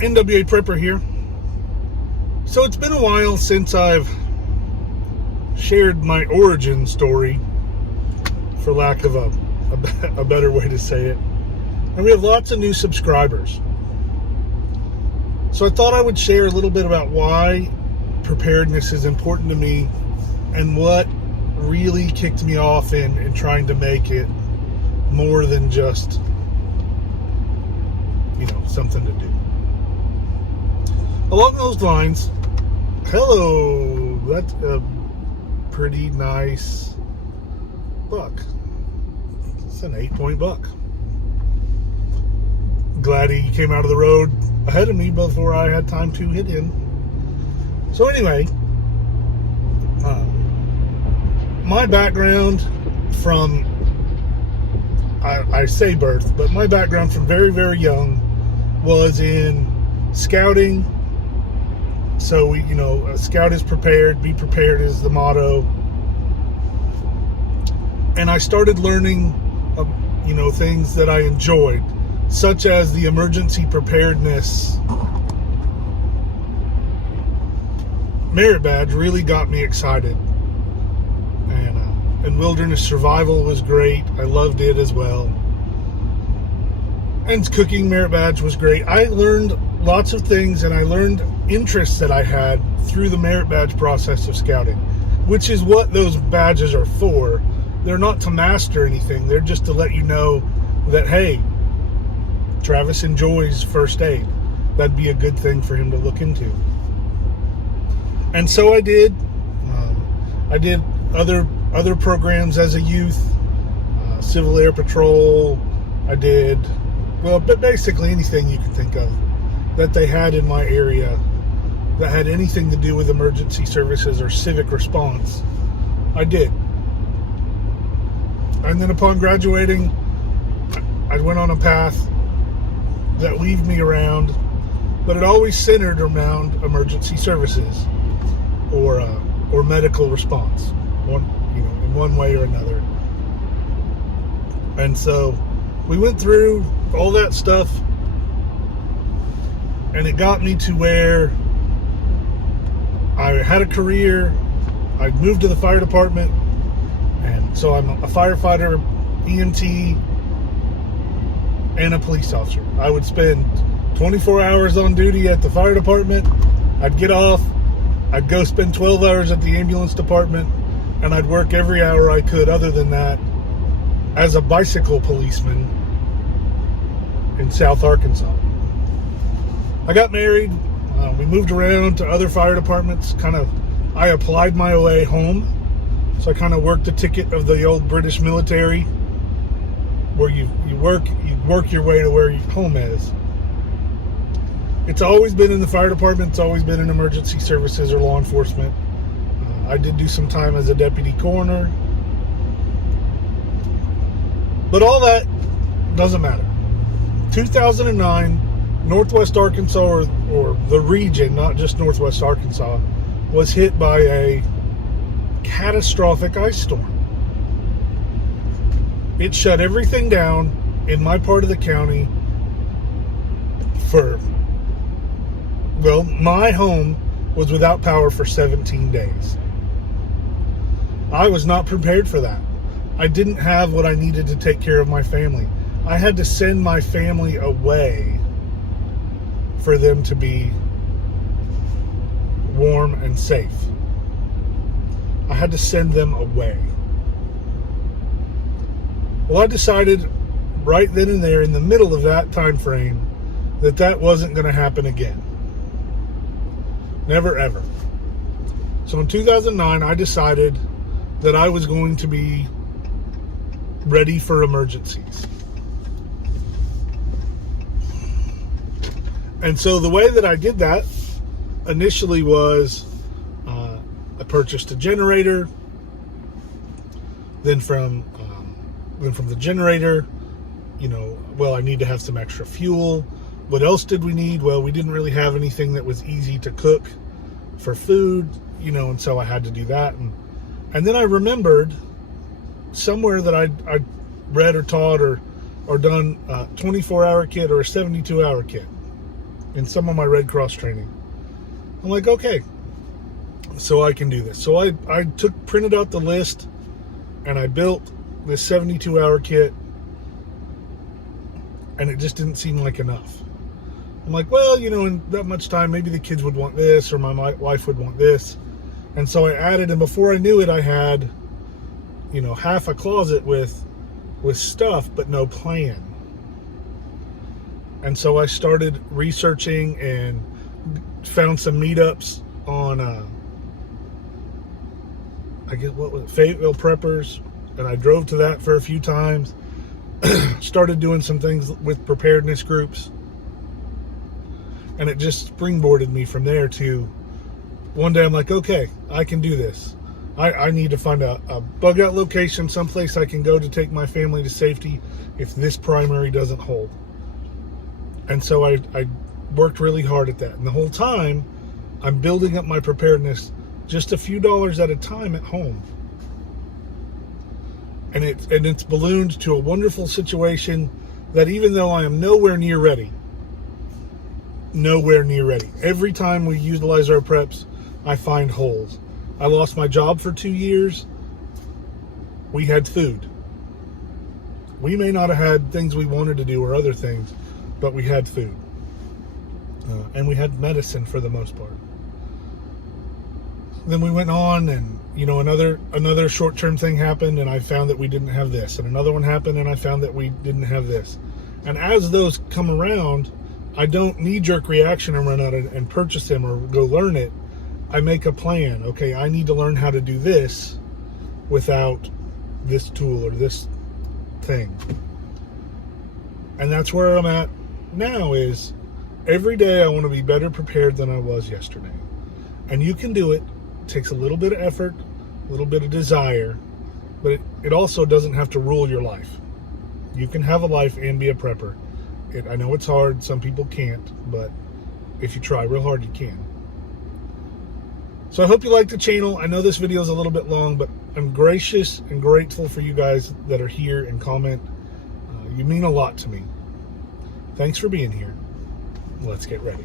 NWA Prepper here. So it's been a while since I've shared my origin story, for lack of a better way to say it. And we have lots of new subscribers. So I thought I would share a little bit about why preparedness is important to me and what really kicked me off in trying to make it more than just, something to do. Along those lines, hello, that's a pretty nice buck. It's an 8-point buck. Glad he came out of the road ahead of me before I had time to hit him. So anyway, my background from, I say birth, but my background from very, very young was in scouting. So, a scout is prepared, be prepared is the motto. And I started learning, things that I enjoyed, such as the emergency preparedness merit badge really got me excited. And wilderness survival was great. I loved it as well. And cooking merit badge was great. I learned lots of things, and I learned interests that I had through the merit badge process of scouting, which is what those badges are for. They're not to master anything. They're just to let you know that, hey, Travis enjoys first aid. That'd be a good thing for him to look into. And so I did. I did other programs as a youth, Civil Air Patrol. I did, but basically anything you can think of that they had in my area that had anything to do with emergency services or civic response, I did. And then upon graduating, I went on a path that weaved me around, but it always centered around emergency services or medical response, in one way or another. And so we went through all that stuff, and it got me to where I had a career. I moved to the fire department, and so I'm a firefighter, EMT, and a police officer. I would spend 24 hours on duty at the fire department. I'd get off. I'd go spend 12 hours at the ambulance department, and I'd work every hour I could other than that as a bicycle policeman in South Arkansas. I got married. We moved around to other fire departments. I applied my way home. So I kind of worked the ticket of the old British military, where you work your way to where your home is. It's always been in the fire department. It's always been in emergency services or law enforcement. I did do some time as a deputy coroner. But all that doesn't matter. 2009, Northwest Arkansas, or the region, not just Northwest Arkansas, was hit by a catastrophic ice storm. It shut everything down in my part of the county my home was without power for 17 days. I was not prepared for that. I didn't have what I needed to take care of my family. I had to send my family away for them to be warm and safe. I had to send them away. Well, I decided right then and there in the middle of that time frame that wasn't going to happen again. Never, ever. So in 2009, I decided that I was going to be ready for emergencies. And so the way that I did that initially was I purchased a generator. Then from the generator, I need to have some extra fuel. What else did we need? Well, we didn't really have anything that was easy to cook for food, and so I had to do that. And then I remembered somewhere that I'd read or taught or done a 24-hour kit or a 72-hour kit. in some of my Red Cross training. I'm like, okay, so I can do this. So I printed out the list, and I built this 72-hour kit, and it just didn't seem like enough. I'm like, well, in that much time, maybe the kids would want this, or my wife would want this. And so I added, and before I knew it, I had, half a closet with stuff, but no plan. And so I started researching and found some meetups on, Fayetteville Preppers, and I drove to that for a few times. Started doing some things with preparedness groups, and it just springboarded me from there to one day I'm like, okay, I can do this. I need to find a bug out location, someplace I can go to take my family to safety if this primary doesn't hold. And so I worked really hard at that. And the whole time, I'm building up my preparedness just a few dollars at a time at home. And it's ballooned to a wonderful situation that even though I am nowhere near ready, every time we utilize our preps, I find holes. I lost my job for 2 years. We had food. We may not have had things we wanted to do or other things, but we had food. And we had medicine for the most part. Then we went on, and another short-term thing happened, and I found that we didn't have this. And another one happened, and I found that we didn't have this. And as those come around, I don't knee-jerk reaction and run out and purchase them or go learn it. I make a plan. Okay, I need to learn how to do this without this tool or this thing. And that's where I'm at now, is every day I want to be better prepared than I was yesterday. And you can do it. It takes a little bit of effort, a little bit of desire, but it also doesn't have to rule your life. You can have a life and be a prepper. I know it's hard. Some people can't, but if you try real hard, you can. So I hope you like the channel. I know this video is a little bit long, but I'm gracious and grateful for you guys that are here and comment. You mean a lot to me. Thanks for being here. Let's get ready.